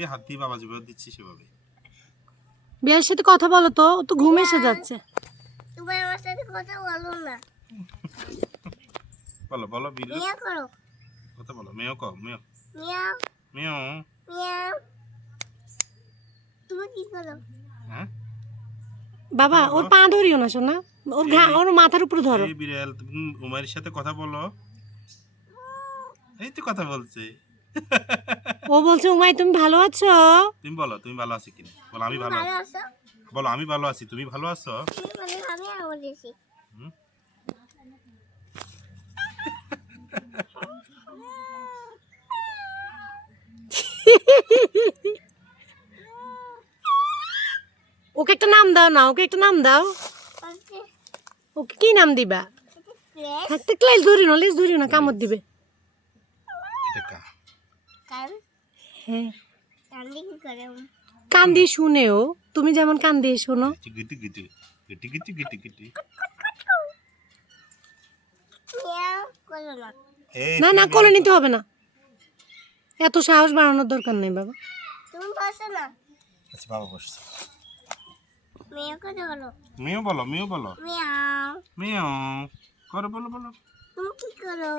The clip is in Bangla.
এই হাত দিয়ে বাবা যেভাবে দিচ্ছি সেভাবে। বিয়ার সাথে কথা বলো তো, ও তো ঘুম এসে যাচ্ছে। তুমি আমার সাথে কথা বলো না। বলো বলো বিল্লু মিয়াও করো। কথা বলো। মেও কও মেও মিয়াও মেও। মিয়াও। তুমি কি করো? হ্যাঁ বাবা কথা ওর বলো। পা ধরিও না শোনা, ওর মাথার উপরে ধরো। এই বিড়াল তুমি উমাইয়ের সাথে কথা বলো। এই তো কথা বলছে। ও বলছে উমাই তুমি ভালো আছো? তুমি বলো তুমি ভালো আছো কিনা, বলো আমি তুমি ভালো ভালো আছি। আছো? বলো আমি ভালো আছি, তুমি ভালো আছো? তুমি বলে আমি বলেছি। হুম? ওকে একটা নাম দাও না, ওকে একটা নাম দাও। ওকে ওকে কি নাম দিবা? প্লেস থাকতে ক্লাস ধরিও না, লেজ ধরিও না, কামড় দিবে। এটা কা কাল হ্যাঁ, কান্দি কি করে? কান দিয়ে শুনেও, তুমি যেমন কান দিয়ে শোনো। গিটি গিটি গিটি গিটি গিটি গিটি। মিয়াও করো না। এই না না, তুমি কোলে মেও নিতে হবে না, এত সাহস বাড়ানোর দরকার নেই বাবা। তুমি বসো না। আচ্ছা বাবা বসছে। মিয়াও কথা বলো। মেও বলো মেও বলো মিয়াও। মেও করো বলো বলো। তুমি কি করো?